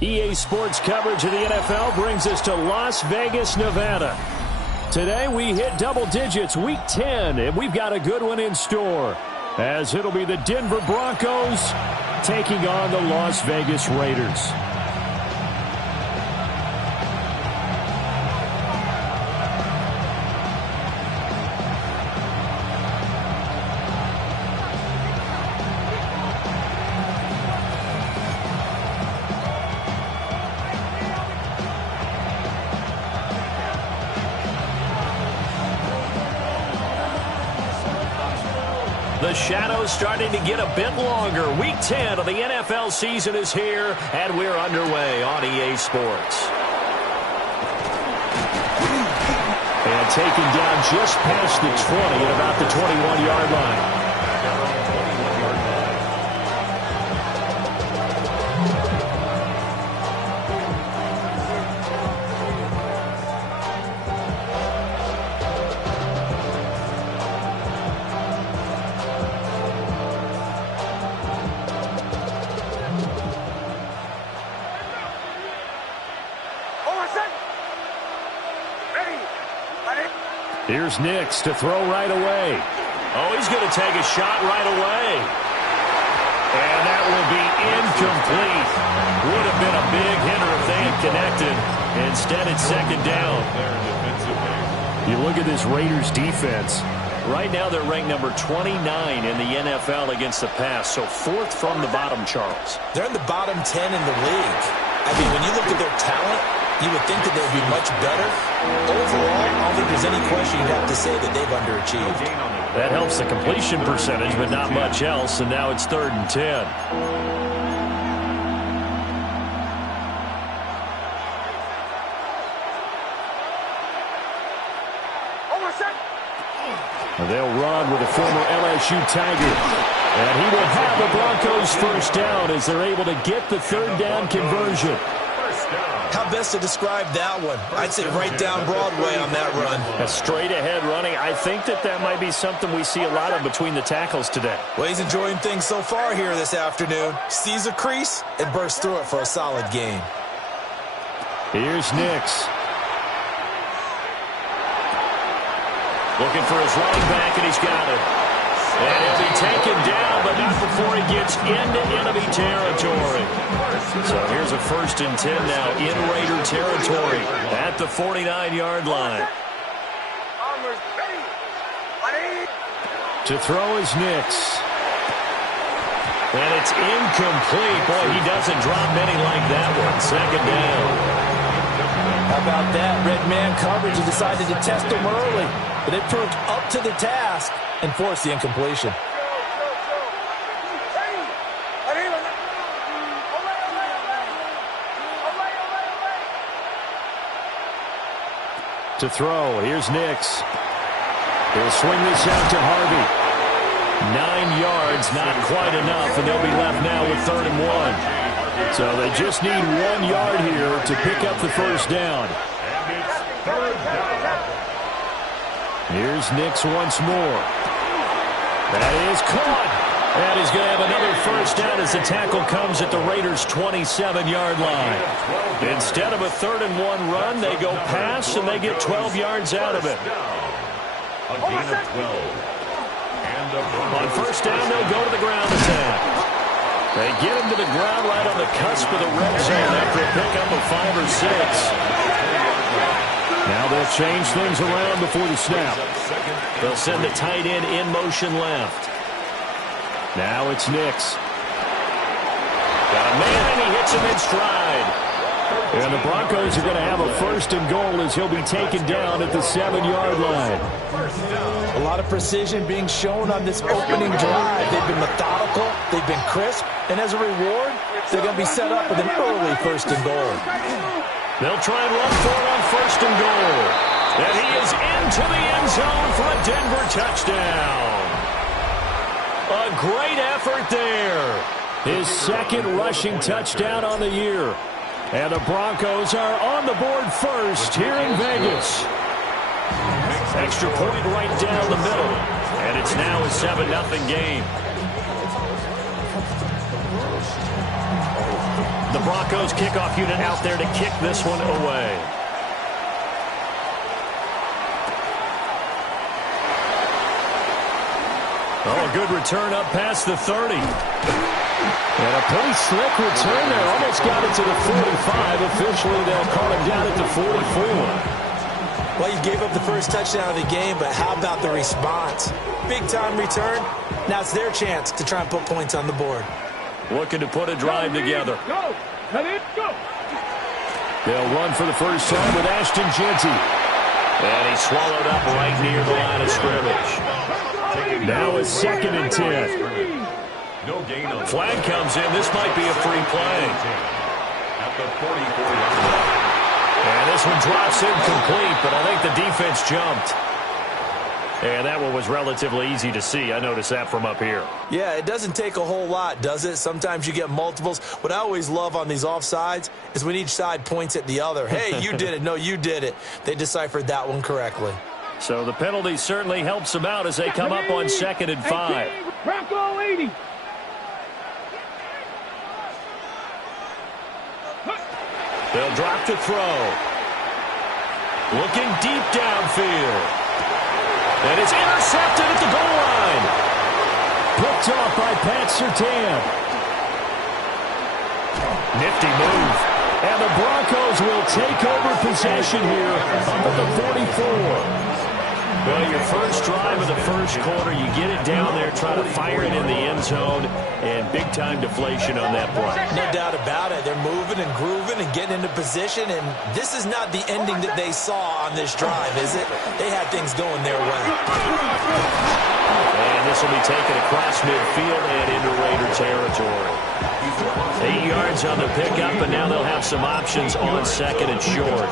EA Sports coverage of the NFL brings us to Las Vegas, Nevada. Today we hit double digits, Week 10, and we've got a good one in store, as it'll be the Denver Broncos taking on the Las Vegas Raiders. The shadow's starting to get a bit longer. Week 10 of the NFL season is here, and we're underway on EA Sports. And taken down just past the 20 at about the 21-yard line. Here's Nix to throw right away. Oh, he's going to take a shot right away. And that will be incomplete. Would have been a big hitter if they had connected. Instead, it's second down. You look at this Raiders defense. Right now, they're ranked number 29 in the NFL against the pass. So fourth from the bottom, Charles. They're in the bottom 10 in the league. I mean, when you look at their talent, you would think that they'd be much better. Overall, I don't think there's any question you'd have to say that they've underachieved. That helps the completion percentage, but not much else, and now it's 3rd and 10. They'll run with the former LSU Tiger. And he will have the Broncos first down as they're able to get the 3rd down conversion. How best to describe that one? I'd say right down Broadway on that run. A straight-ahead running. I think that might be something we see a lot of between the tackles today. Well, he's enjoying things so far here this afternoon. Sees a crease and bursts through it for a solid gain. Here's Nix. Looking for his running back, and he's got it. And he'll be taken down, but not before he gets into enemy territory. So here's a 1st and 10 now in Raider territory at the 49-yard line. To throw is Nix. And it's incomplete. Boy, he doesn't drop many like that one. 2nd down. How about that? Red man coverage. He decided to test him early, but it proved up to the task and forced the incompletion. To throw, here's Nix. He'll swing this out to Harvey. 9 yards, not quite enough, and they'll be left now with 3rd and 1. So they just need 1 yard here to pick up the first down. Here's Nix once more. That is caught. And he's going to have another first down as the tackle comes at the Raiders' 27-yard line. Instead of a 3rd and 1 run, they go pass, and they get 12 yards out of it. A gain of 12. On first down, they'll go to the ground attack. They get him to the ground right on the cusp of the red zone after a pickup of 5 or 6. Now they'll change things around before the snap. They'll send the tight end in motion left. Now it's Nix. Got a man, and he hits him in stride. And the Broncos are going to have a 1st and goal as he'll be taken down at the 7-yard line. A lot of precision being shown on this opening drive. They've been methodical, they've been crisp, and as a reward, they're going to be set up with an early 1st and goal. They'll try and run for it on 1st and goal. And he is into the end zone for a Denver touchdown. A great effort there. His 2nd rushing touchdown on the year. And the Broncos are on the board first here in Vegas. Extra point right down the middle. And it's now a 7-0 game. The Broncos kickoff unit out there to kick this one away. Oh, a good return up past the 30. And a pretty slick return there. Almost got it to the 45. Officially, they'll call him down at the 44. Well, you gave up the first touchdown of the game, but how about the response? Big-time return. Now it's their chance to try and put points on the board. Looking to put a drive together. Go. They'll run for the first time with Ashton Jeanty. And he's swallowed up right near the line of scrimmage. Now it's 2nd and 10. Flag comes in. This might be a free play. At the 44. And this one drops incomplete, but I think the defense jumped. And that one was relatively easy to see. I noticed that from up here. Yeah, it doesn't take a whole lot, does it? Sometimes you get multiples. What I always love on these offsides is when each side points at the other. Hey, you did it. No, you did it. They deciphered that one correctly. So the penalty certainly helps them out as they come up on 2nd and 5. Bronco 80. They'll drop to throw. Looking deep downfield. And it's intercepted at the goal line. Picked off by Pat Surtain. Nifty move. And the Broncos will take over possession here up at the 44. Well, your first drive of the first quarter, you get it down there, try to fire it in the end zone, and big-time deflation on that play. No doubt about it. They're moving and grooving and getting into position, and this is not the ending that they saw on this drive, is it? They had things going their way. And this will be taken across midfield and into Raider territory. 8 yards on the pickup, and now they'll have some options on 2nd and short.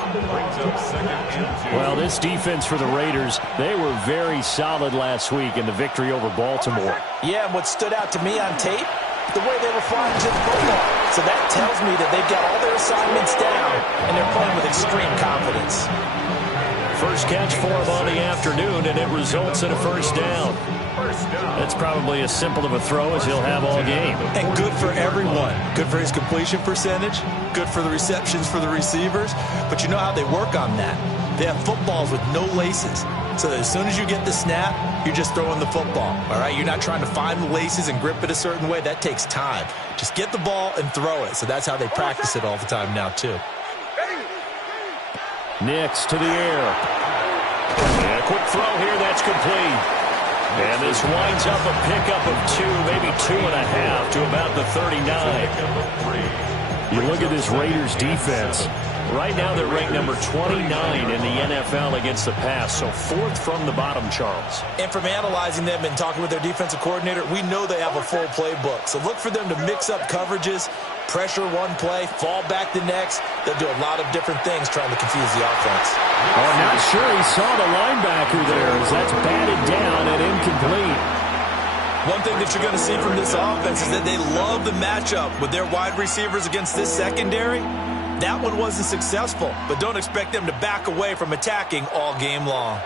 Well, this defense for the Raiders, they were very solid last week in the victory over Baltimore. Yeah, and what stood out to me on tape, the way they were flying to the football. So that tells me that they've got all their assignments down, and they're playing with extreme confidence. First catch for him on the afternoon, and it results in a first down. That's probably as simple of a throw as he'll have all game. And good for everyone. Good for his completion percentage. Good for the receptions for the receivers. But you know how they work on that. They have footballs with no laces. So that as soon as you get the snap, you're just throwing the football. All right? You're not trying to find the laces and grip it a certain way. That takes time. Just get the ball and throw it. So that's how they practice it all the time now, too. Nix to the air. And a quick throw here. That's complete. And this winds up a pickup of 2, maybe 2.5 to about the 39. You look at this Raiders defense. Right now they're ranked number 29 in the NFL against the pass, so 4th from the bottom, Charles. And from analyzing them and talking with their defensive coordinator, we know they have a full playbook. So look for them to mix up coverages, pressure one play, fall back the next. They'll do a lot of different things trying to confuse the offense. Oh, I'm not sure he saw the linebacker there as that's batted down and incomplete. One thing that you're going to see from this offense is that they love the matchup with their wide receivers against this secondary. That one wasn't successful, but don't expect them to back away from attacking all game long.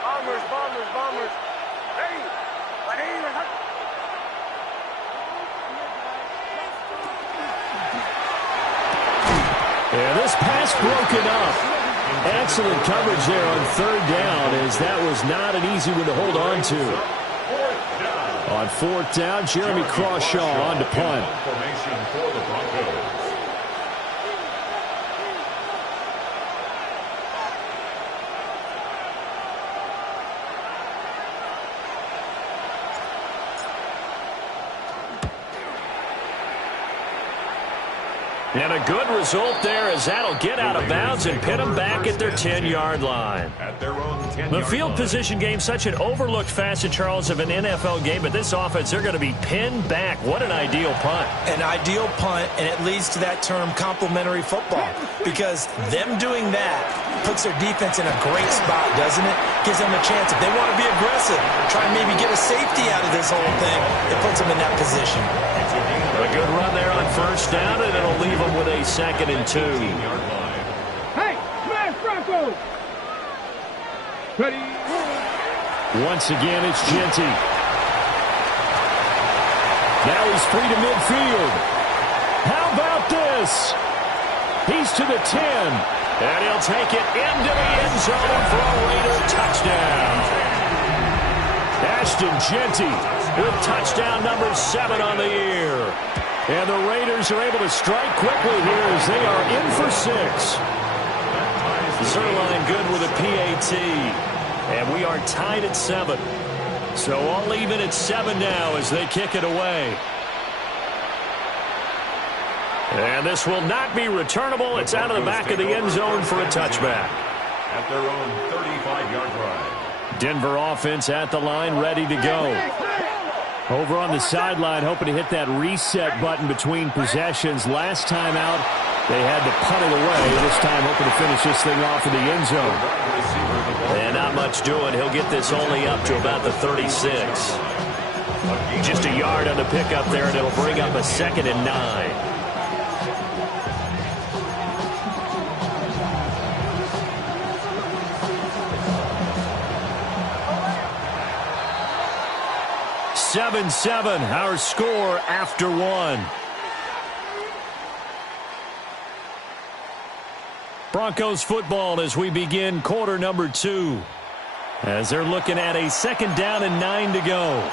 Bombers. And this pass broken up. Excellent coverage there on 3rd down, as that was not an easy one to hold on to. On 4th down, Jeremy Crawshaw on to punt. Formation for the Broncos. And a good result there, as that'll get out of bounds and pin them back at their 10-yard line. At their own 10-yard The field line. position game, such an overlooked facet, Charles, of an NFL game, but this offense, they're going to be pinned back. What an ideal punt. An ideal punt, and it leads to that term complementary football, because them doing that puts their defense in a great spot, doesn't it? Gives them a chance. If they want to be aggressive, try and maybe get a safety out of this whole thing, it puts them in that position. A Good run there on first down, and it'll leave them with a 2nd and 2. Hey, smash Broncos! Ready? Once again, it's Genty. Now he's free to midfield. How about this? He's to the 10. And he'll take it into the end zone for a Raider touchdown. Ashton Genty with touchdown number 7 on the year. And the Raiders are able to strike quickly here as they are in for 6. Zerline good with a PAT. And we are tied at 7. So all even at 7 now as they kick it away. And this will not be returnable. It's out of the back of the end zone for a touchback. At their own 35-yard line. Denver offense at the line, ready to go. Over on the sideline, hoping to hit that reset button between possessions. Last time out, they had to punt it away. This time, hoping to finish this thing off in the end zone. And not much doing. He'll get this only up to about the 36. Just a yard on the pickup there, and it'll bring up a 2nd and 9. Seven, our score after 1. Broncos football as we begin quarter number 2. As they're looking at a 2nd down and 9 to go.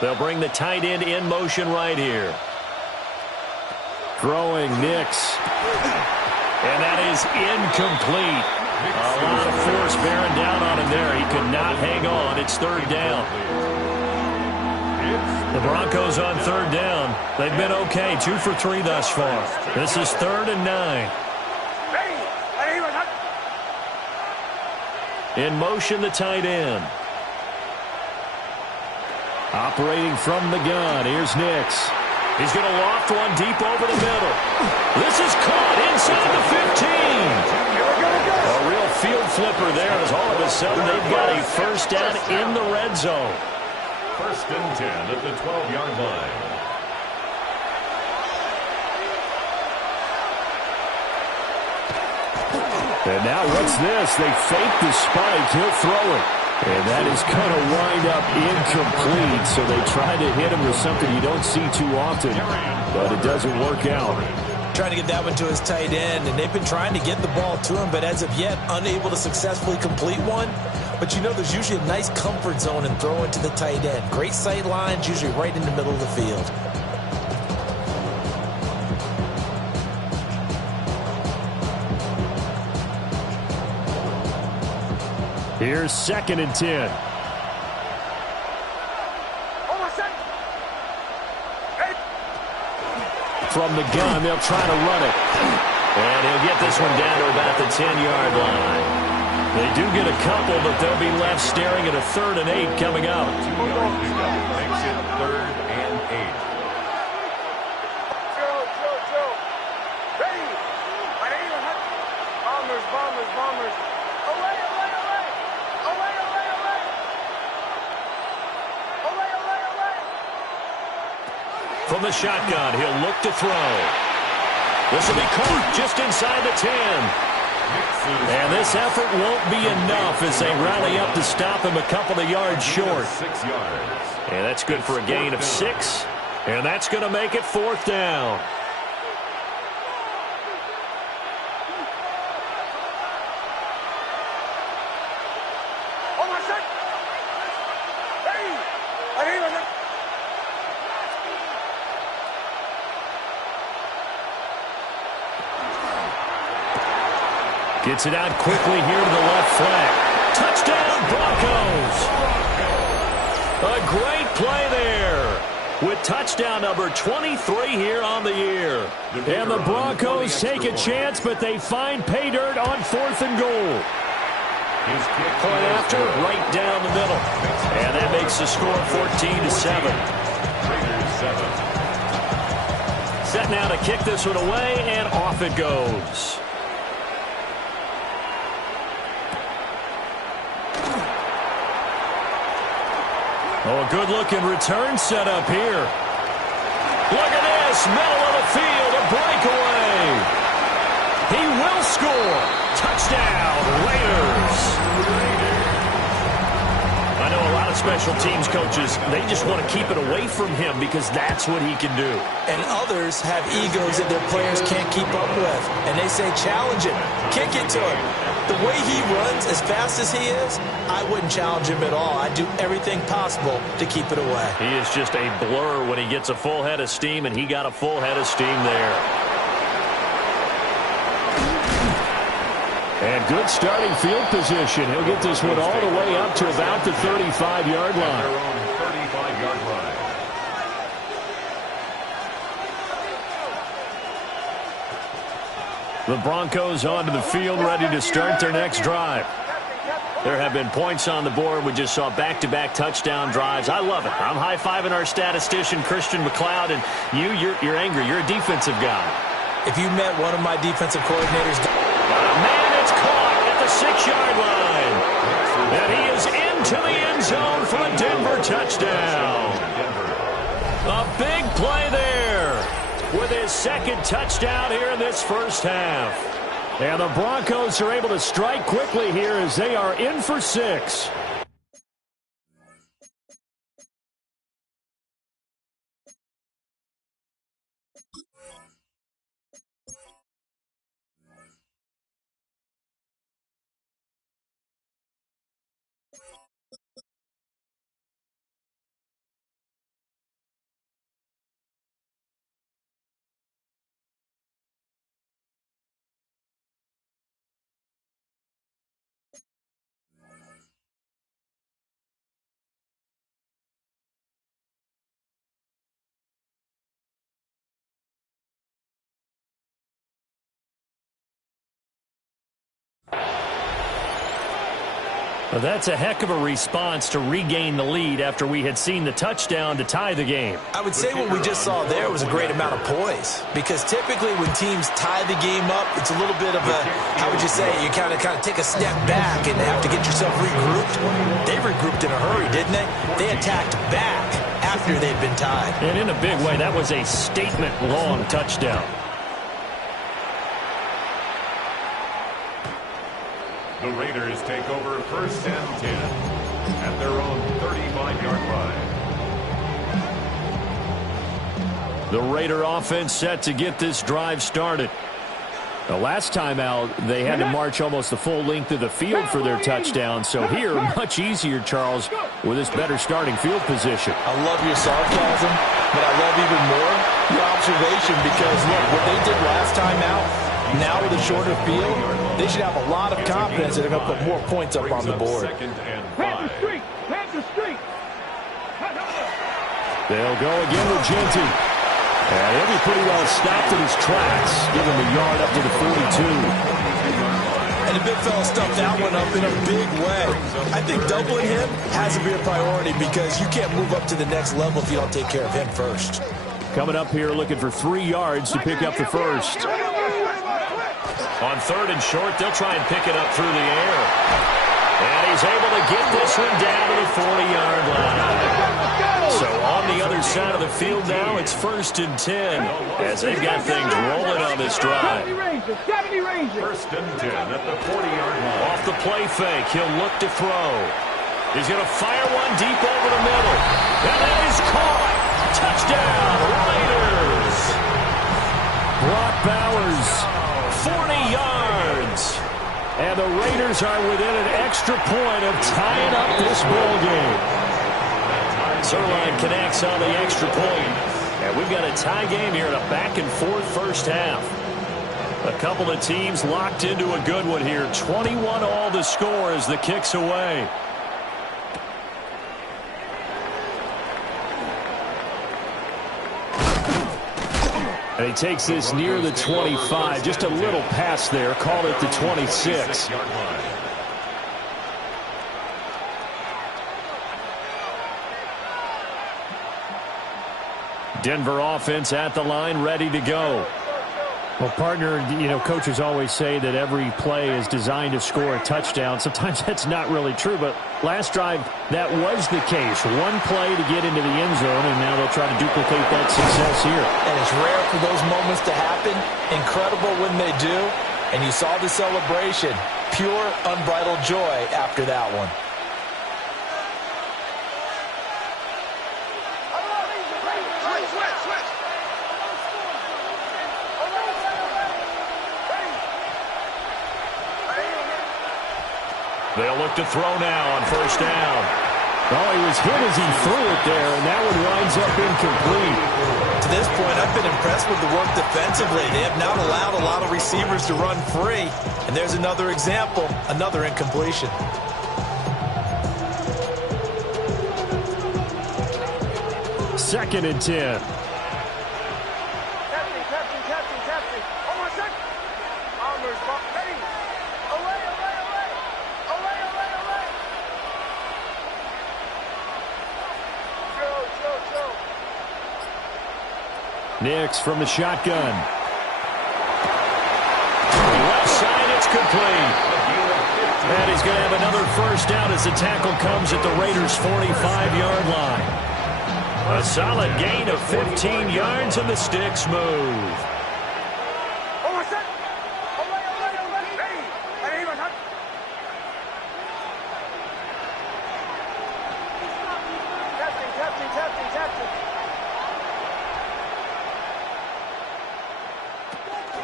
They'll bring the tight end in motion right here. Throwing Nix. And that is incomplete. A lot of force bearing down on him there. He could not hang on. It's 3rd down. The Broncos on 3rd down. They've been okay. 2 for 3 thus far. This is 3rd and 9. In motion, the tight end. Operating from the gun. Here's Nix. He's going to loft one deep over the middle. This is caught inside the 15. A real field flipper there as all of a sudden they've got a 1st down in the red zone. 1st and 10 at the 12-yard line. And now what's this? They fake the spike. He'll throw it. And that is going to wind up incomplete. So they try to hit him with something you don't see too often, but it doesn't work out. Trying to get that one to his tight end, and they've been trying to get the ball to him, but as of yet, unable to successfully complete one. But you know there's usually a nice comfort zone in throwing to the tight end. Great sight lines, usually right in the middle of the field. Here's 2nd and 10. From the gun, they'll try to run it. And he'll get this one down to about the 10-yard line. They do get a couple, but they'll be left staring at a 3rd and 8 coming up. 2 yards to go. Makes it 3rd and 8. Bombers. Away. From the shotgun, he'll look to throw. This will be caught just inside the 10. And this effort won't be enough as they rally up to stop him a couple of yards short. 6 yards. And that's good for a gain of 6. And that's going to make it 4th down. Gets it out quickly here to the left flank. Touchdown, Broncos! A great play there with touchdown number 23 here on the year. And the Broncos take a chance, but they find pay dirt on 4th and goal. Point after, right down the middle. And that makes the score 14-7. Set now to kick this one away, and off it goes. Oh, a good-looking return set up here. Look at this, middle of the field, a breakaway. He will score. Touchdown, Raiders. I know a lot of special teams coaches, they just want to keep it away from him because that's what he can do. And others have egos that their players can't keep up with. And they say, challenge him, kick it to him. The way he runs as fast as he is, I wouldn't challenge him at all. I'd do everything possible to keep it away. He is just a blur when he gets a full head of steam, and he got a full head of steam there. And good starting field position. He'll get this one all the way up to about the 35-yard line. Their own 35-yard line. The Broncos onto the field, ready to start their next drive. There have been points on the board. We just saw back-to-back touchdown drives. I love it. I'm high-fiving our statistician, Christian McLeod, and you're angry. You're a defensive guy. If you met one of my defensive coordinators... Man, it's caught at the 6-yard line. And he is into the end zone for a Denver touchdown. A big play there with his second touchdown here in this first half. And the Broncos are able to strike quickly here as they are in for 6. Well, that's a heck of a response to regain the lead after we had seen the touchdown to tie the game. I would say what we just saw there was a great amount of poise, because typically when teams tie the game up, it's a little bit of a, how would you say, you kind of take a step back and have to get yourself regrouped. They regrouped in a hurry, didn't they? They attacked back after they'd been tied. And in a big way, that was a statement-long touchdown. The Raiders take over first and 10 at their own 35-yard line. The Raider offense set to get this drive started. The last time out, they had to march almost the full length of the field for their touchdown. So here, much easier, Charles, with this better starting field position. I love your sarcasm, but I love even more your observation, because, look, what they did last time out, now with a shorter field, they should have a lot of confidence that they're going to put more points up on the board. Panther Street! Panther Street! They'll go again with Genty. And he'll be pretty well stopped in his tracks, giving the yard up to the 42. And the big fella stuffed that one up in a big way. I think doubling him has to be a priority, because you can't move up to the next level if you don't take care of him first. Coming up here looking for 3 yards to pick up the first. On third and short, they'll try and pick it up through the air. And he's able to get this one down to the 40-yard line. So on the other side of the field now, it's first and 10 as they've got things rolling on this drive. First and 10 at the 40-yard line. Off the play fake, he'll look to throw. He's going to fire one deep over the middle. And that is caught. Touchdown, Raiders. Brock Bowers. 40 yards. And the Raiders are within an extra point of tying up this ball game. Zuerlein connects on the extra point. And we've got a tie game here in a back-and-forth first half. A couple of teams locked into a good one here. 21 all the score as the kick's away. And he takes this near the 25. Just a little pass there. Call it the 26. Denver offense at the line, ready to go. Well, partner, coaches always say that every play is designed to score a touchdown. Sometimes that's not really true, but last drive, that was the case. One play to get into the end zone, and now they'll try to duplicate that success here. And it's rare for those moments to happen. Incredible when they do. And you saw the celebration. Pure, unbridled joy after that one. They'll look to throw now on first down. Oh, he was hit as he threw it there, and that one winds up incomplete. To this point, I've been impressed with the work defensively. They have not allowed a lot of receivers to run free. And there's another example, another incompletion. Second and 10. Nix from the shotgun. Left side, it's complete. And he's going to have another first down as the tackle comes at the Raiders' 45-yard line. A solid gain of 15 yards, and the sticks move.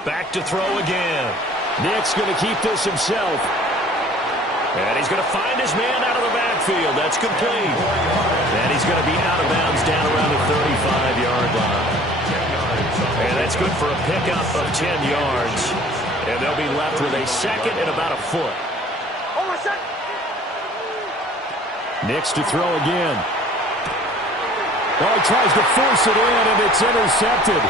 Back to throw again. Nick's going to keep this himself. And he's going to find his man out of the backfield. That's complete. And he's going to be out of bounds down around the 35-yard line. And that's good for a pickup of 10 yards. And they'll be left with a second and about a foot. Nix to throw again. Oh, he tries to force it in, and it's intercepted.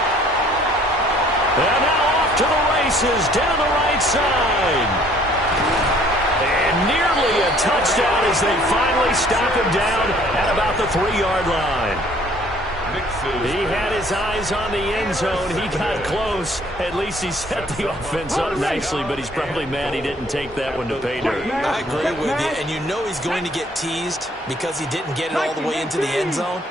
And now off to the races down the right side. And nearly a touchdown as they finally stop him down at about the 3-yard line. He had his eyes on the end zone. He got close. At least he set the offense up nicely, but he's probably mad he didn't take that one to pay dirt. I agree with you, and you know he's going to get teased because he didn't get it all the way into the end zone.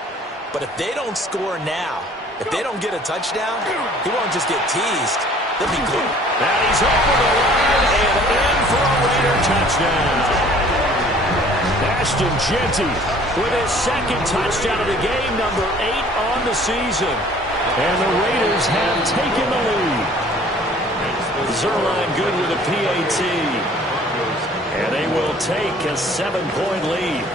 But if they don't score now, if they don't get a touchdown, he won't just get teased. They'll be good. Now he's over the line and in for a Raider touchdown. Ashton Jeanty with his second touchdown of the game, number 8 on the season. And the Raiders have taken the lead. Zuerlein good with a PAT. And they will take a 7-point lead.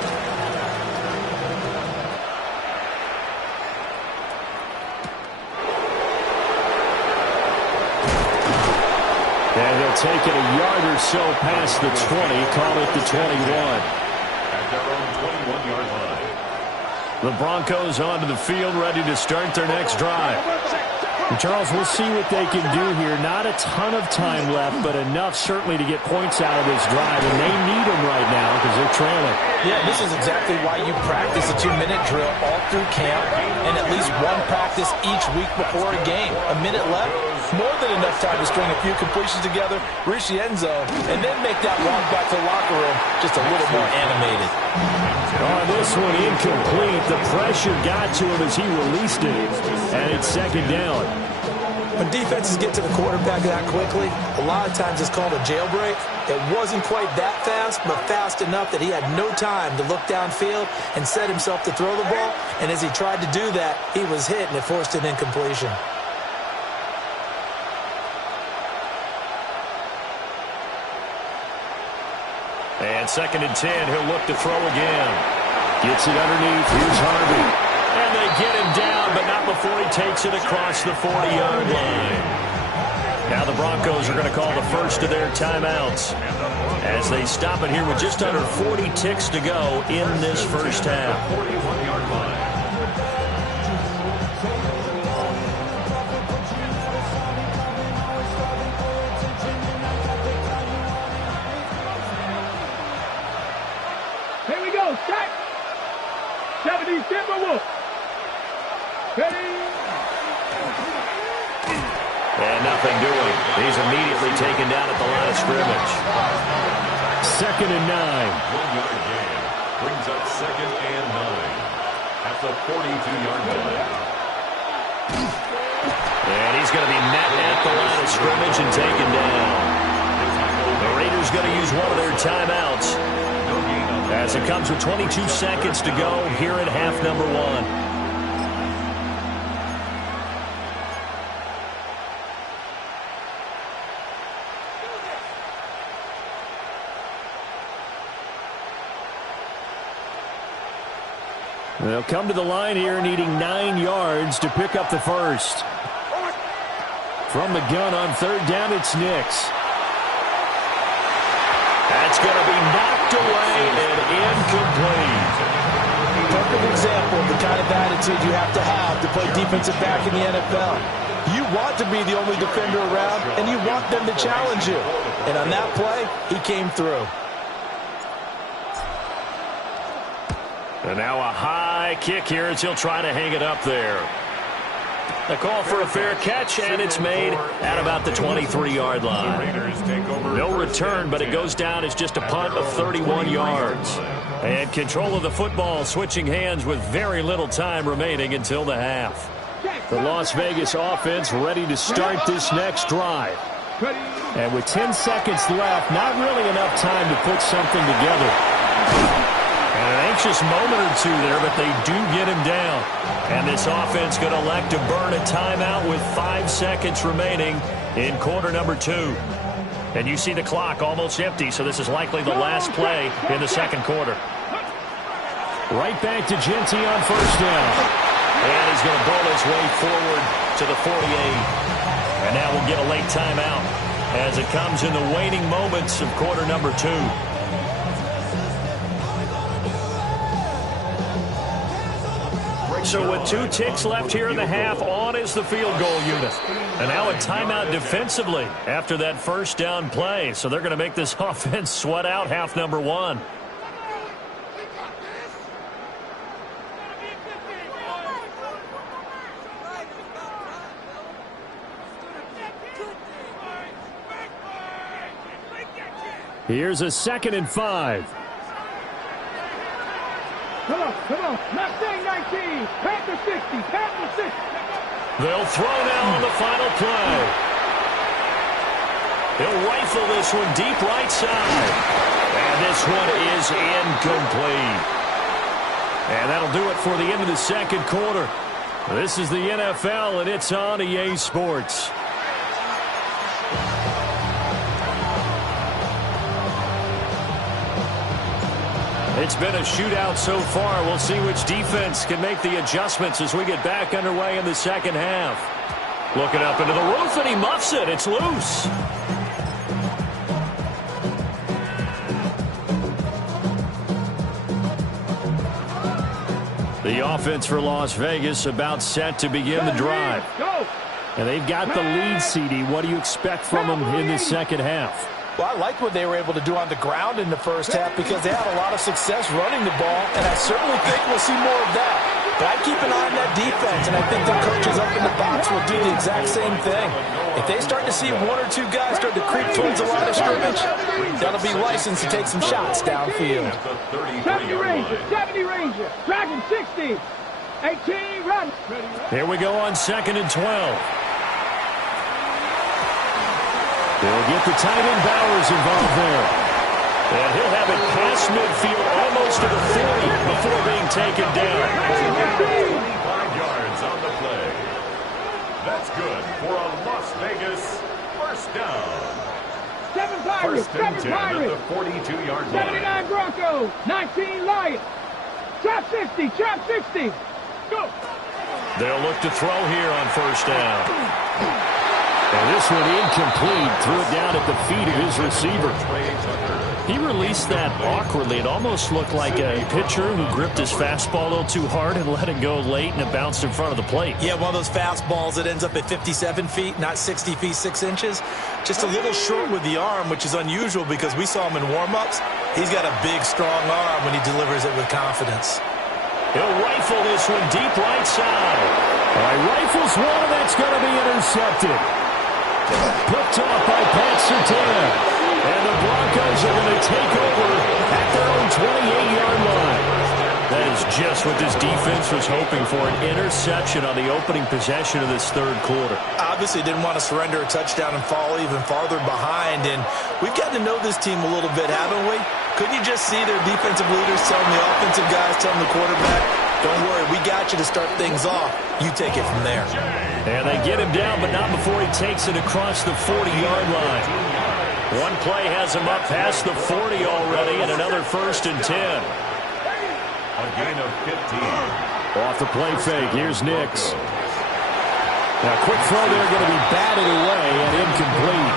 And they'll take it a yard or so past the 20, call it the 21. At their own 21-yard line. The Broncos onto the field, ready to start their next drive. And Charles, we'll see what they can do here. Not a ton of time left, but enough certainly to get points out of this drive. And they need them right now because they're trailing. Yeah, this is exactly why you practice a 2-minute drill all through camp and at least one practice each week before a game. A minute left, more than enough time to string a few completions together, reach the end zone, and then make that walk back to the locker room just a little more animated. Oh, this one incomplete. The pressure got to him as he released it. And it's second down. When defenses get to the quarterback that quickly, a lot of times it's called a jailbreak. It wasn't quite that fast, but fast enough that he had no time to look downfield and set himself to throw the ball. And as he tried to do that, he was hit and it forced an incompletion. And second and 10, he'll look to throw again. Gets it underneath. Here's Harvey. And they get him down, but not before he takes it across the 40-yard line. Now the Broncos are going to call the first of their timeouts as they stop it here with just under 40 ticks to go in this first half. 41-yard line. Here we go, set. 70 Timberwolves. Ready. nothing doing. He's immediately taken down at the line of scrimmage. 2nd and 9. 1-yard gain brings up 2nd and 9 at the 42-yard line. And he's going to be met at the line of scrimmage and taken down. The Raiders going to use one of their timeouts as it comes with 22 seconds to go here at half number 1. They'll come to the line here needing 9 yards to pick up the first. From the gun on 3rd down, it's Nix. That's going to be knocked away and incomplete. Perfect example of the kind of attitude you have to play defensive back in the NFL. You want to be the only defender around, and you want them to challenge you. And on that play, he came through. And now a high kick here as he'll try to hang it up there. A call for a fair catch, and it's made at about the 23-yard line. No return, but it goes down as just a punt of 31 yards. And control of the football switching hands with very little time remaining until the half. The Las Vegas offense ready to start this next drive. And with 10 seconds left, not really enough time to put something together. And an anxious moment or two there, but they do get him down. And this offense going to elect to burn a timeout with 5 seconds remaining in quarter number 2. And you see the clock almost empty, so this is likely the last play in the second quarter. Right back to Jeanty on 1st down. And he's going to bowl his way forward to the 48. And now we'll get a late timeout as it comes in the waning moments of quarter number 2. So with 2 ticks left here in the half, on is the field goal unit. And now a timeout defensively after that 1st down play. So they're going to make this offense sweat out half number 1. Here's a 2nd and 5. Come on. Mustang 19. Panther 60. Panther 60. They'll throw now on the final play. He'll rifle this one deep right side. And this one is incomplete. And that'll do it for the end of the second quarter. This is the NFL, and it's on EA Sports. It's been a shootout so far. We'll see which defense can make the adjustments as we get back underway in the second half. Looking up into the roof, and he muffs it. It's loose. The offense for Las Vegas about set to begin the drive. And they've got the lead, CD. What do you expect from them in the second half? Well, I like what they were able to do on the ground in the first half because they had a lot of success running the ball, and I certainly think we'll see more of that. But I keep an eye on that defense, and I think the coaches up in the box will do the exact same thing. If they start to see 1 or 2 guys start to creep towards the line of scrimmage, that'll be licensed to take some shots downfield. 70 Ranger, Dragon 60, 18, run. Here we go on 2nd and 12. They'll get the tight end Bowers involved there. And he'll have it past midfield almost to the 40 before being taken down. 25 yards on the play. That's good for a Las Vegas first down. 7 Pirates, 7 Pirates. At the 42-yard line. 79 Broncos, 19 Lions. Trap 60, trap 60. Go. They'll look to throw here on 1st down. And this one incomplete. Threw it down at the feet of his receiver. He released that awkwardly. It almost looked like a pitcher who gripped his fastball a little too hard and let it go late, and it bounced in front of the plate. Yeah, one of those fastballs that ends up at 57 feet, not 60 feet, 6 inches. Just a little short with the arm, which is unusual because we saw him in warm-ups. He's got a big, strong arm when he delivers it with confidence. He'll rifle this one deep right side. All right, rifles one, and that's going to be intercepted. Picked off by Pat Surtain. And the Broncos are going to take over at their own 28-yard line. That is just what this defense was hoping for, an interception on the opening possession of this third quarter. Obviously didn't want to surrender a touchdown and fall even farther behind. And we've gotten to know this team a little bit, haven't we? Couldn't you just see their defensive leaders telling the offensive guys, telling the quarterback, don't worry, we got you to start things off. You take it from there. And they get him down, but not before he takes it across the 40-yard line. One play has him up past the 40 already, and another 1st and 10. A gain of 15. Off the play fake, here's Nix. Now, quick throw there, going to be batted away and incomplete.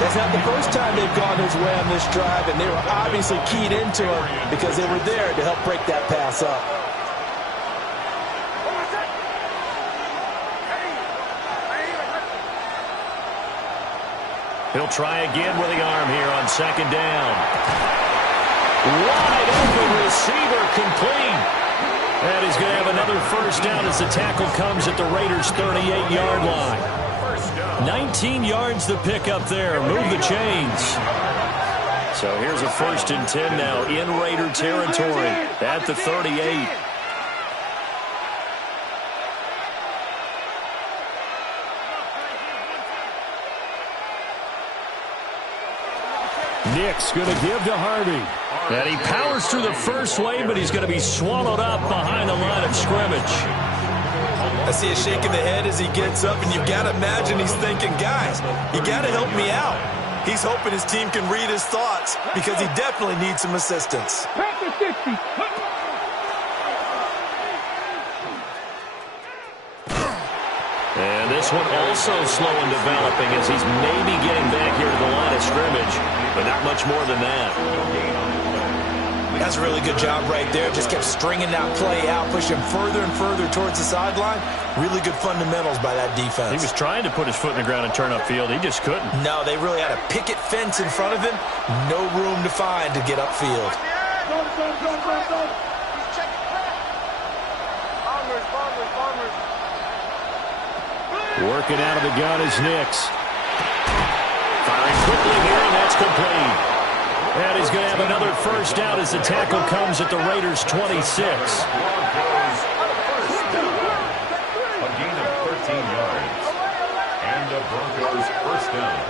That's not the first time they've gone his way on this drive, and they were obviously keyed into him because they were there to help break that pass up. He'll try again with the arm here on 2nd down. Wide open receiver, complete. And he's going to have another 1st down as the tackle comes at the Raiders' 38-yard line. 19 yards to pick up there. Move the chains. So here's a 1st and 10 now in Raider territory at the 38. Nix going to give to Harvey. And he powers through the first wave, but he's going to be swallowed up behind the line of scrimmage. I see a shake of the head as he gets up, and you've got to imagine he's thinking, guys, you got to help me out. He's hoping his team can read his thoughts because he definitely needs some assistance. Panther 60. And this one also slow in developing as he's maybe getting back here to the line of scrimmage, but not much more than that. That's a really good job right there. Just kept stringing that play out, pushing further and further towards the sideline. Really good fundamentals by that defense. He was trying to put his foot in the ground and turn upfield. He just couldn't. No, they really had a picket fence in front of him. No room to find to get upfield. Working out of the gun is Nix. Firing quickly here, and that's complete. And he's going to have another 1st down as the tackle comes at the Raiders' 26. A gain of 13 yards. And the Broncos' 1st down.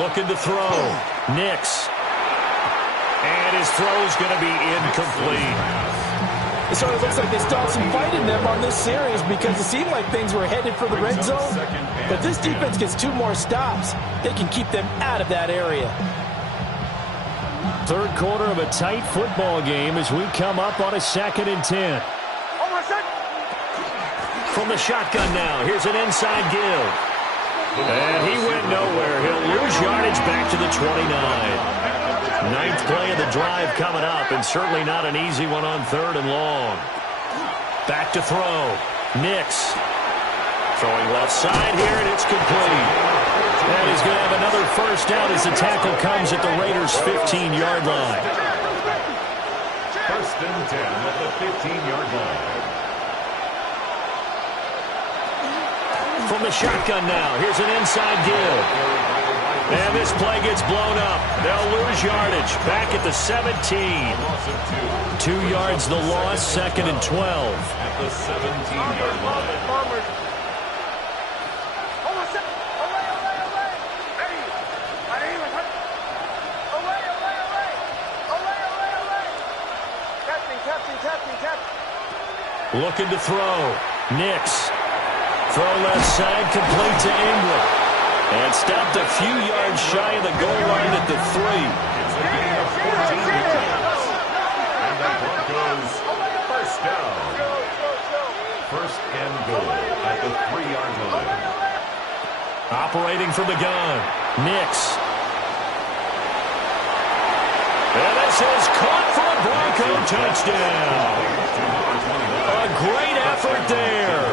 Looking to throw. Nix. And his throw's going to be incomplete. It sort of looks like they still have some fight in them on this series because it seemed like things were headed for the red zone. But this defense gets 2 more stops. They can keep them out of that area. Third quarter of a tight football game as we come up on a 2nd and 10. From the shotgun now, here's an inside give. And he went nowhere. He'll lose yardage back to the 29. 9th play of the drive coming up, and certainly not an easy one on 3rd and long. Back to throw. Nix. Throwing left side here, and it's complete. And he's going to have another 1st down as the tackle comes at the Raiders' 15-yard line. 1st and 10 at the 15-yard line. From the shotgun now, here's an inside give. And this play gets blown up. They'll lose yardage. Back at the 17. 2 yards the loss, 2nd and 12. At the 17-yard line. Looking to throw. Nix. Throw left side, complete to Ingram. And stopped a few yards shy of the goal line at the 3. It's a gain of 14 yards. And the Broncos 1st down. 1st and goal at the 3-yard line. Operating from the gun. Nix. And this is caught for a Bronco touchdown. A great effort there.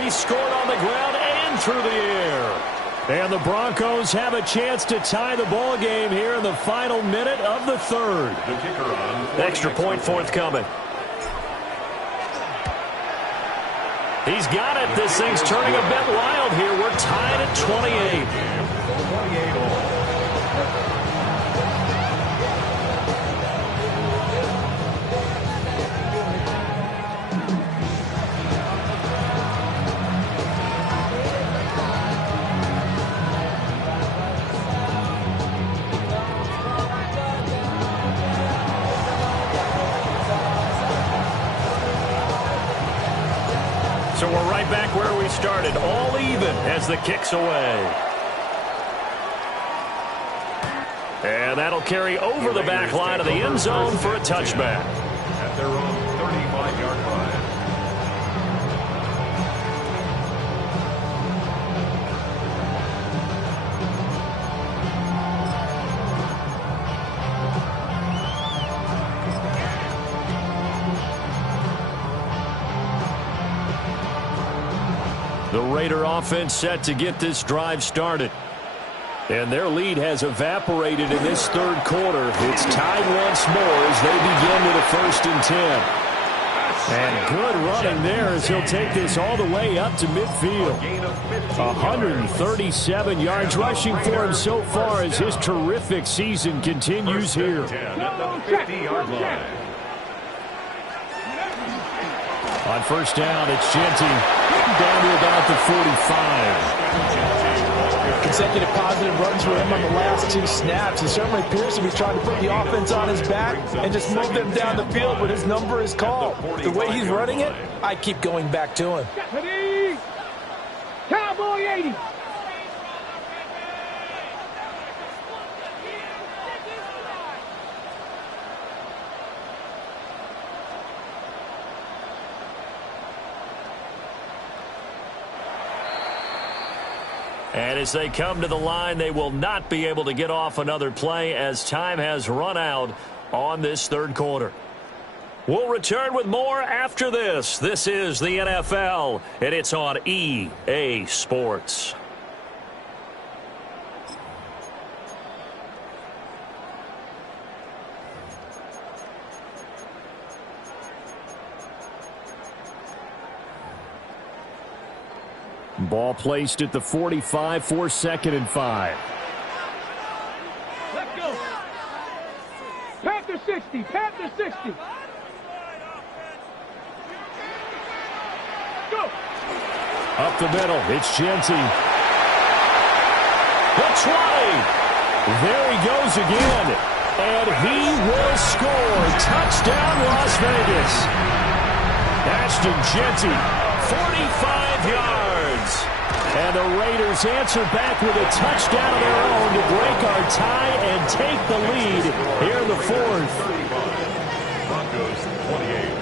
He scored on the ground and through the air. And the Broncos have a chance to tie the ball game here in the final minute of the 3rd. The kicker on. Extra point forthcoming. He's got it. This thing's turning a bit wild here. We're tied at 28. 28 all. So we're right back where we started, all even as the kick's away. And that'll carry over the back line of the end zone for a touchback. At their own 35-yard line. The Raider offense set to get this drive started. And their lead has evaporated in this third quarter. It's tied once more as they begin with a 1st and 10. And good running there as he'll take this all the way up to midfield. 137 yards rushing for him so far as his terrific season continues here. At the 50-yard line. On 1st down, it's Jeanty down to about the 45. Consecutive positive runs for him on the last 2 snaps. And certainly appears to be trying to put the offense on his back and just move them down the field, but his number is called. The way he's running it, I keep going back to him. Ready? Cowboy 80. And as they come to the line, they will not be able to get off another play as time has run out on this third quarter. We'll return with more after this. This is the NFL, and it's on EA Sports. Ball placed at the 45 for 2nd and 5. Let's go. Panther 60. Panther 60. Go. Up the middle, it's Jeanty. The 20. There he goes again. And he will score. Touchdown, Las Vegas. Ashton Jeanty, 45 yards. And the Raiders answer back with a touchdown of their own to break our tie and take the lead here in the 4th. Broncos 28.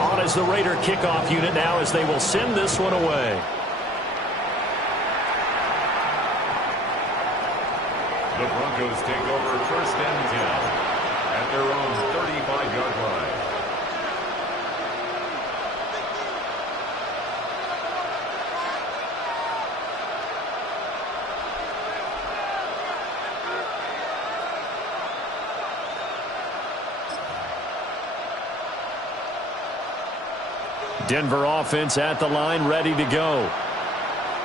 On is the Raider kickoff unit now as they will send this one away. The Broncos take over 1st and 10 at their own 35-yard line. Denver offense at the line, ready to go.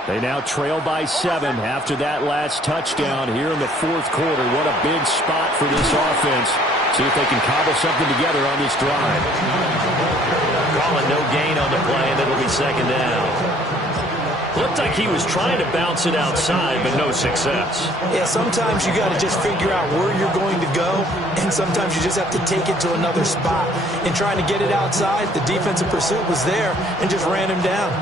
They now trail by 7 after that last touchdown here in the 4th quarter. What a big spot for this offense. See if they can cobble something together on this drive. Calling no gain on the play, and it'll be 2nd down. Looked like he was trying to bounce it outside, but no success. Yeah, sometimes you got to just figure out where you're going to go, and sometimes you just have to take it to another spot. In trying to get it outside, the defensive pursuit was there and just ran him down.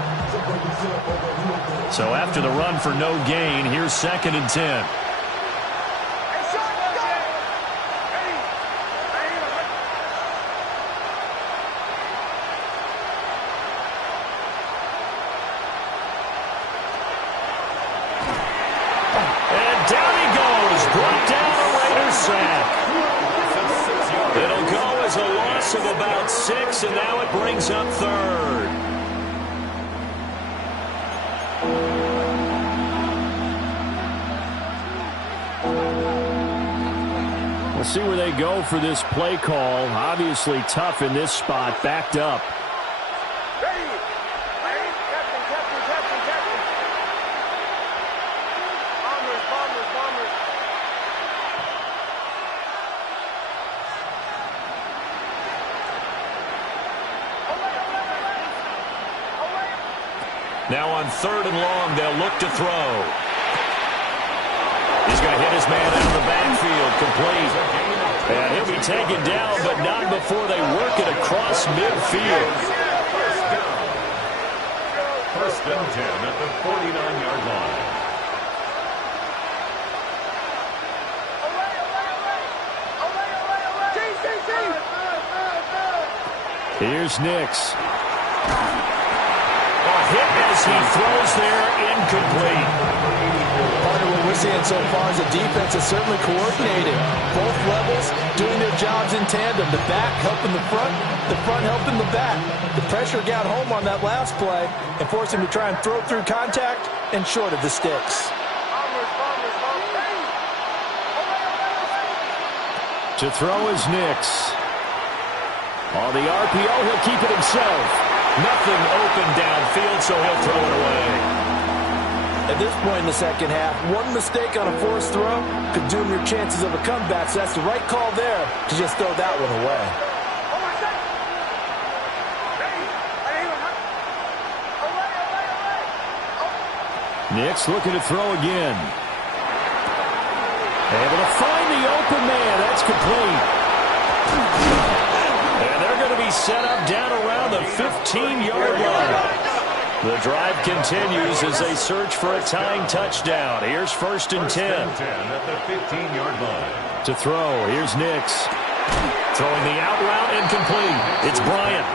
So after the run for no gain, here's 2nd and 10. It'll go as a loss of about 6, and now it brings up 3rd. We'll see where they go for this play call. Obviously tough in this spot, backed up. Now on 3rd and long, they'll look to throw. He's going to hit his man out of the backfield, complete. And he'll be taken down, but not before they work it across midfield. First and 10 at the 49-yard line. Here's Nix. A hit as he throws there, incomplete. Part of what we're seeing so far is the defense is certainly coordinated. Both levels doing their jobs in tandem. The back helping the front helping the back. The pressure got home on that last play and forced him to try and throw through contact and short of the sticks. To throw is Nix. On the RPO, he'll keep it himself. Nothing open downfield, so he'll throw it away. At this point in the second half, one mistake on a forced throw could doom your chances of a comeback, so that's the right call there to just throw that one away. Nix looking to throw again. Able to find the open man. That's complete. And they're going to be set up down around the 15-yard line. The drive continues as they search for a tying touchdown. Here's 1st and 10. At the 15-yard line. To throw, here's Nix. Throwing the out route, incomplete. It's Bryant.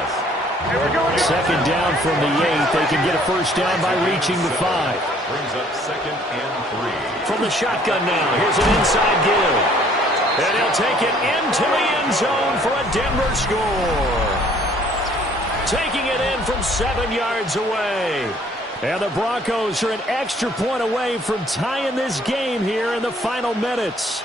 Second down from the 8. They can get a first down by reaching the 5. Brings up 2nd and 3. From the shotgun now, here's an inside give. And he'll take it into the end zone for a Denver score. Taking it in from 7 yards away. And the Broncos are an extra point away from tying this game here in the final minutes.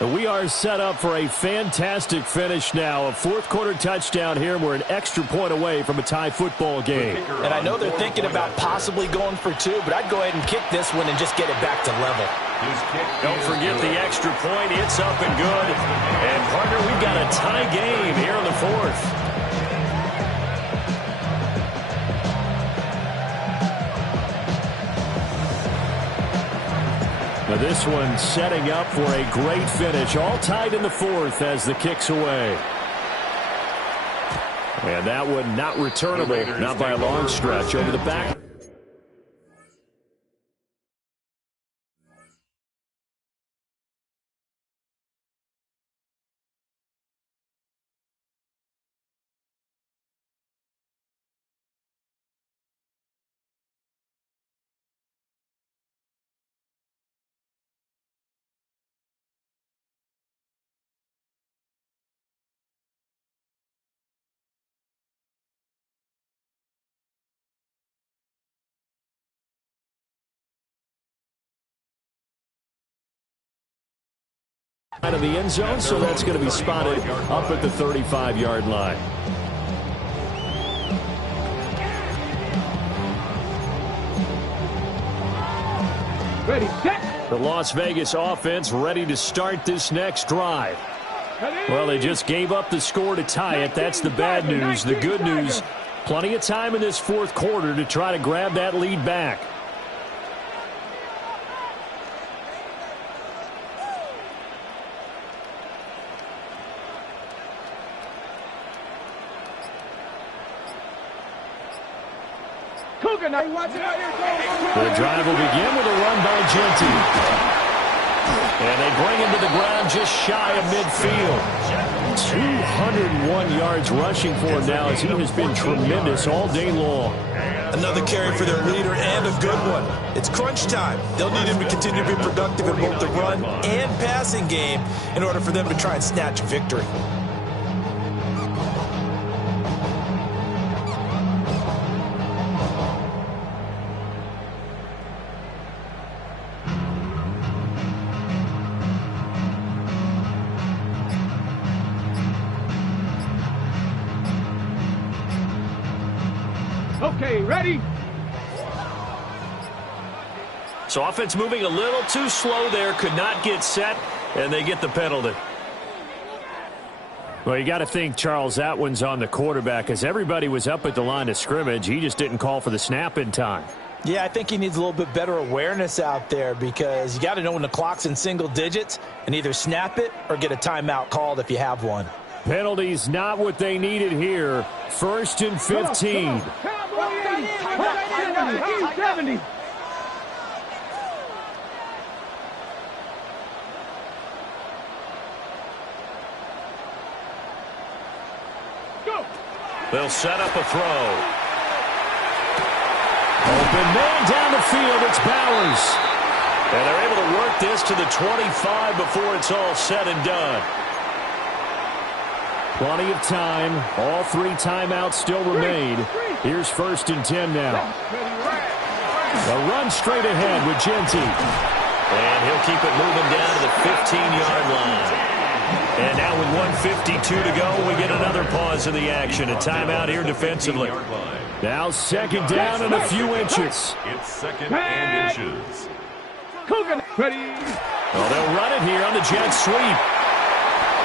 We are set up for a fantastic finish now. A fourth-quarter touchdown here. We're an extra point away from a tie football game. And I know they're thinking about possibly going for 2, but I'd go ahead and kick this one and just get it back to level. Don't forget the extra point. It's up and good. And, partner, we've got a tie game here in the 4th. Now this one setting up for a great finish. All tied in the 4th as the kick's away. And that one not returnable, not by a long stretch. Over the back. Out of the end zone, so that's going to be spotted up at the 35-yard line. Ready, set. The Las Vegas offense ready to start this next drive. Well, they just gave up the score to tie it. That's the bad news. The good news, plenty of time in this fourth quarter to try to grab that lead back. The drive will begin with a run by Genty. And they bring him to the ground just shy of midfield. 201 yards rushing for him now as he has been tremendous all day long. Another carry for their leader and a good one. It's crunch time. They'll need him to continue to be productive in both the run and passing game in order for them to try and snatch a victory. Okay, ready? So offense moving a little too slow there, could not get set, and they get the penalty. Well, you got to think, Charles, that one's on the quarterback as everybody was up at the line of scrimmage. He just didn't call for the snap in time. Yeah, I think he needs a little bit better awareness out there because you got to know when the clock's in single digits and either snap it or get a timeout called if you have one. Penalties not what they needed here. 1st and 15. 70. They'll set up a throw. Open man down the field. It's Bowers. And they're able to work this to the 25 before it's all said and done. Plenty of time. All 3 timeouts still remain. Here's 1st and 10 now. The run straight ahead with Genty. And he'll keep it moving down to the 15-yard line. And now with 1:52 to go, we get another pause in the action. A timeout here defensively. Now 2nd down and a few inches. It's 2nd and inches. Ready. Well, they'll run it here on the jet sweep.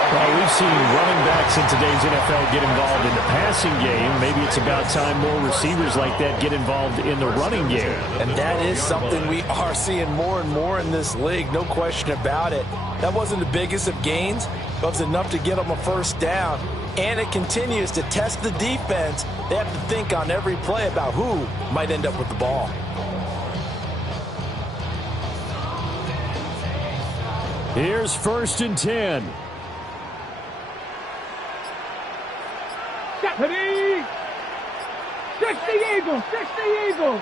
Well, we've seen running backs in today's NFL get involved in the passing game. Maybe it's about time more receivers like that get involved in the running game. And that is something we are seeing more and more in this league, no question about it. That wasn't the biggest of gains, but it was enough to get them a 1st down. And it continues to test the defense. They have to think on every play about who might end up with the ball. Here's 1st and 10. Ready. 60 Eagles. 60 Eagles.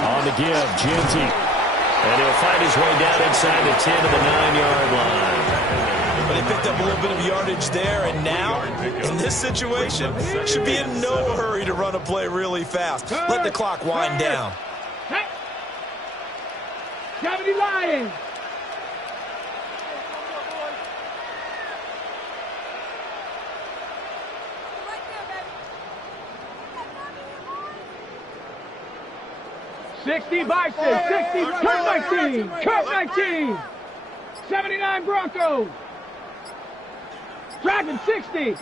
On the give, Genty. And he'll find his way down inside the 10 to the 9-yard line. But they picked up a little bit of yardage there, and now, in this situation, should be in no hurry to run a play really fast. Let the clock wind down. 70 Lions. $60 Bison, 60, Kurt 19, Kurt 19, 79 Broncos, Dragon 60.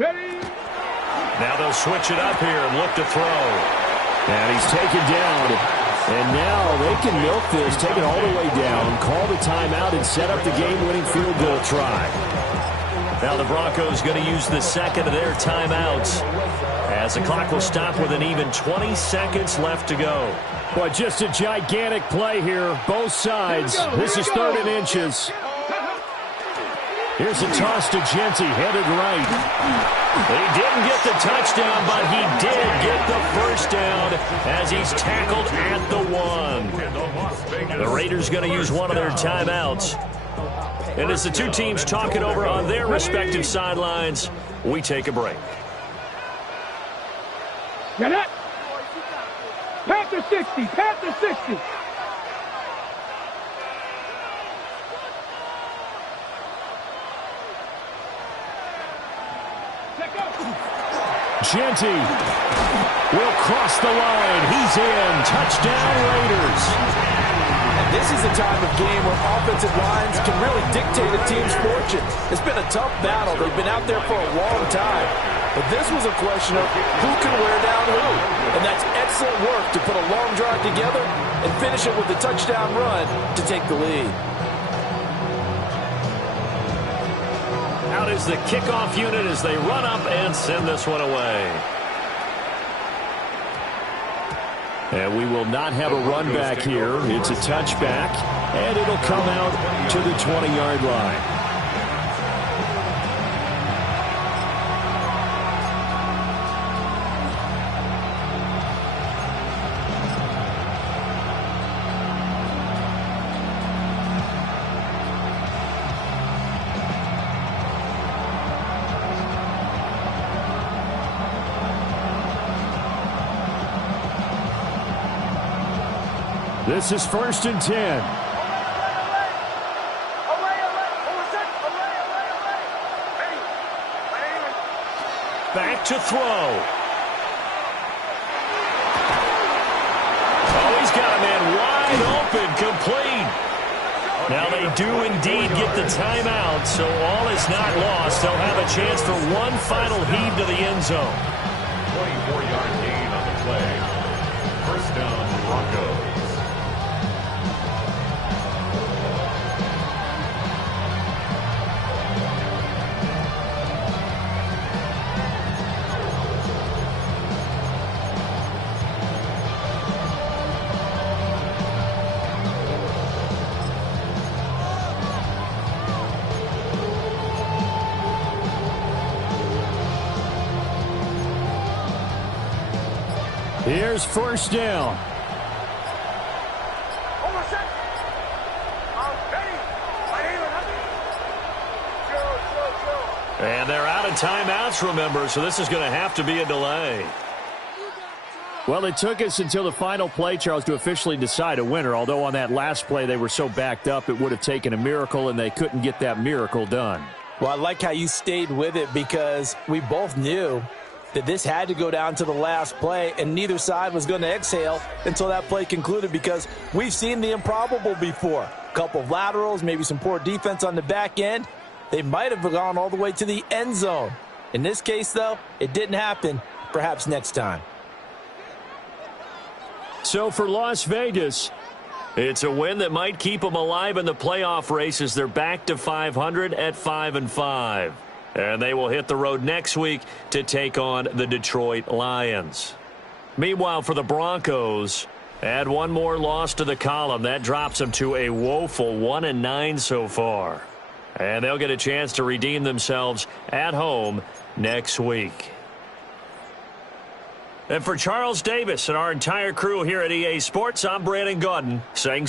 Ready? Now they'll switch it up here and look to throw. And he's taken down. And now they can milk this, take it all the way down, call the timeout, and set up the game-winning field goal try. Now the Broncos going to use the 2nd of their timeouts as the clock will stop with an even 20 seconds left to go. Boy, just a gigantic play here, both sides. This is 3rd and inches. Here's a toss to Genty, headed right. He didn't get the touchdown, but he did get the 1st down as he's tackled at the 1. The Raiders going to use one of their timeouts. And as the two teams talk it over on their respective sidelines, we take a break. Get it. Panther 60, Panther 60. Genty will cross the line. He's in. Touchdown, Raiders. And this is a time of game where offensive lines can really dictate a team's fortune. It's been a tough battle. They've been out there for a long time. But this was a question of who can wear down who. And that's excellent work to put a long drive together and finish it with a touchdown run to take the lead. Out is the kickoff unit as they run up and send this one away. And we will not have a run back here. It's a touchback, and it'll come out to the 20-yard line. This is 1st and 10. Back to throw. Oh, he's got a man wide do indeed get the timeout, so all is not lost. They'll have a chance for one final heave to the end zone. 24-yard gain on the play. First down, Broncos. Here's first down. And they're out of timeouts, remember, so this is going to have to be a delay. Well, it took us until the final play, Charles, to officially decide a winner, although on that last play they were so backed up it would have taken a miracle, and they couldn't get that miracle done. Well, I like how you stayed with it because we both knew that this had to go down to the last play, and neither side was going to exhale until that play concluded because we've seen the improbable before. A couple of laterals, maybe some poor defense on the back end. They might have gone all the way to the end zone. In this case, though, it didn't happen. Perhaps next time. So for Las Vegas, it's a win that might keep them alive in the playoff races. They're back to 500 at 5-5. And they will hit the road next week to take on the Detroit Lions. Meanwhile, for the Broncos, add one more loss to the column. That drops them to a woeful 1-9 so far. And they'll get a chance to redeem themselves at home next week. And for Charles Davis and our entire crew here at EA Sports, I'm Brandon Gaudin saying